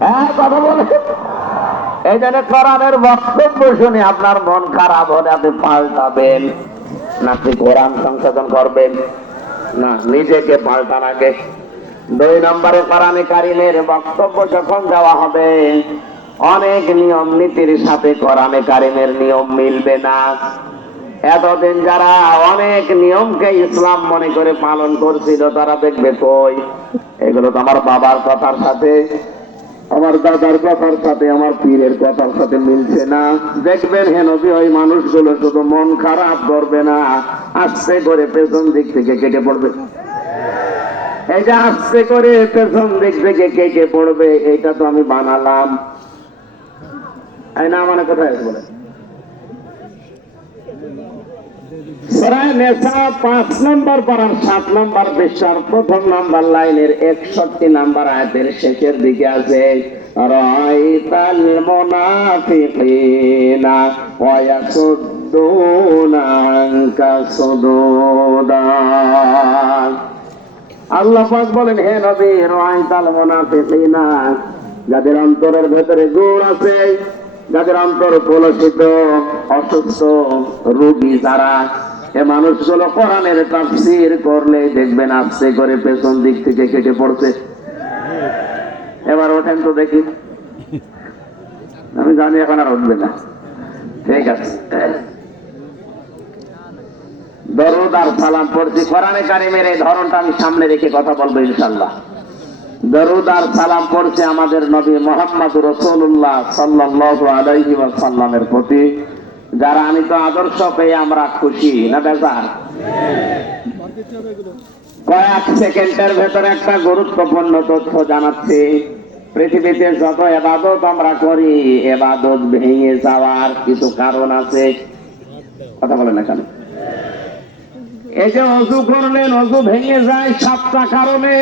হ্যাঁ আপনার মন খারাপ হলে আপনি পাল্টাবেন। না, আপনি কোরআন সংশোধন করবেন। না, নিজেকে পাল্টান আগে। দুই নম্বরে কোরআনে কারিমের বক্তব্য যখন দেওয়া হবে, অনেক নিয়ম নীতির সাথে কোরআনে কারিমের নিয়ম মিলবে না। এতদিন যারা অনেক নিয়মকে ইসলাম মনে করে পালন করছিল, তারা দেখবে কই? এগুলো তো আমার বাবার কথার সাথে, আমার দাদার কথার সাথে, আমার পীরের কথার সাথে মিলছে না। দেখবেন হেন ওই মানুষগুলো শুধু মন খারাপ করবে না, আস্তে করে পেছন দিক থেকে কেটে পড়বে। এই যে আস্তে করে পেছন দিক থেকে কেটে পড়বে, এইটা তো আমি বানালাম। না মানে কোথায় বলে পাঁচ নম্বর সাত নম্বর প্রথম নাম্বার লাইনের একষট্টি নাম্বার শেষের দিকে আছে সুদুদা। আল্লাহ বলেন, হে নবী, রাইতাল মুনাফিকিনা, যাদের অন্তরের ভেতরে গুণ আছে, যাদের অন্তর কলসিত, অসুস্থ, রোগী যারা এ মানুষগুলো কোরআনের তাফসীর করলে দেখবেন আস্তে করে পেছন দিক থেকে কেটে পড়ছে। এবার ওঠেন তো দেখি। আমি জানি এখন আর উঠবে না। ঠিক আছে। দরুদ আর সালাম পড়ছি। কোরআনে কারিমের এই ধরনটা আমি সামনে রেখে কথা বলব ইনশাল্লাহ দরুদ আর সালাম পড়ছে আমাদের নবী মোহাম্মদ রসুল্লাহ সাল্লাহ আলাইহি সাল্লামের প্রতি। যারা আমি তো আদর্শ পেয়ে আমরা খুশি, না বেজার? কয়েক সেকেন্ডের ভেতরে একটা গুরুত্বপূর্ণ তথ্য জানাচ্ছি। পৃথিবীতে যত এবাদত আমরা করি, এবাদত ভেঙে যাওয়ার কিছু কারণ আছে। কথা বলে না কেন? এই যে অজু করলেন, অজু ভেঙে যায় সাতটা কারণে।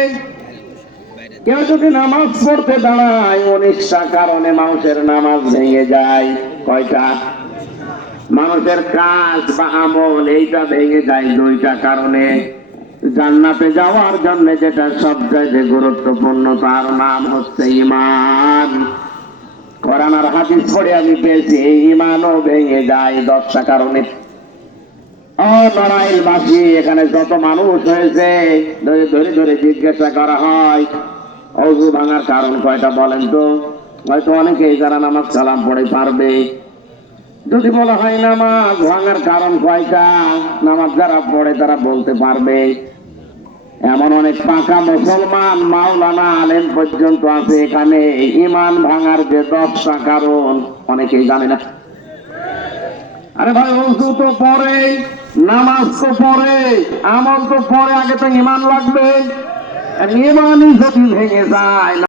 কেউ যদি নামাজ পড়তে দাঁড়ায়, উনিশটা কারণে মানুষের নামাজ ভেঙে যায়। কয়টা? মানুষের কাজ বা আমল, এইটা ভেঙে যায় দুইটা কারণে। জান্নাতে যাওয়ার জন্য যেটা সবচাইতে গুরুত্বপূর্ণ, তার নাম হচ্ছে ইমান কোরআন আর হাদিস পড়ে আমি পেয়েছি ইমানও ভেঙে যায় দশটা কারণে। ও নড়াইলবাসী এখানে যত মানুষ হয়েছে, ধরে ধরে ধরে জিজ্ঞাসা করা হয়। অজু ভাঙার কারণ কয়টা বলেন তো? হয়তো অনেকেই যারা নামাজ কালাম পড়ে পারবে। যদি বলা হয় নামাজ, ভাঙার কারণ কয়টা? নামাজ যারা পড়ে তারা বলতে পারবে। এমন অনেক পাকা মুসলমান মাওলানা আলেম পর্যন্ত আছে এখানে। ইমান ভাঙার যে দশটা কারণ অনেকেই জানে না। আরে ভাই অজু তো পরে নামাজ তো পরে আমল তো পরে আগে তো ইমান লাগবে। ইমানই যদি ভেঙে যায়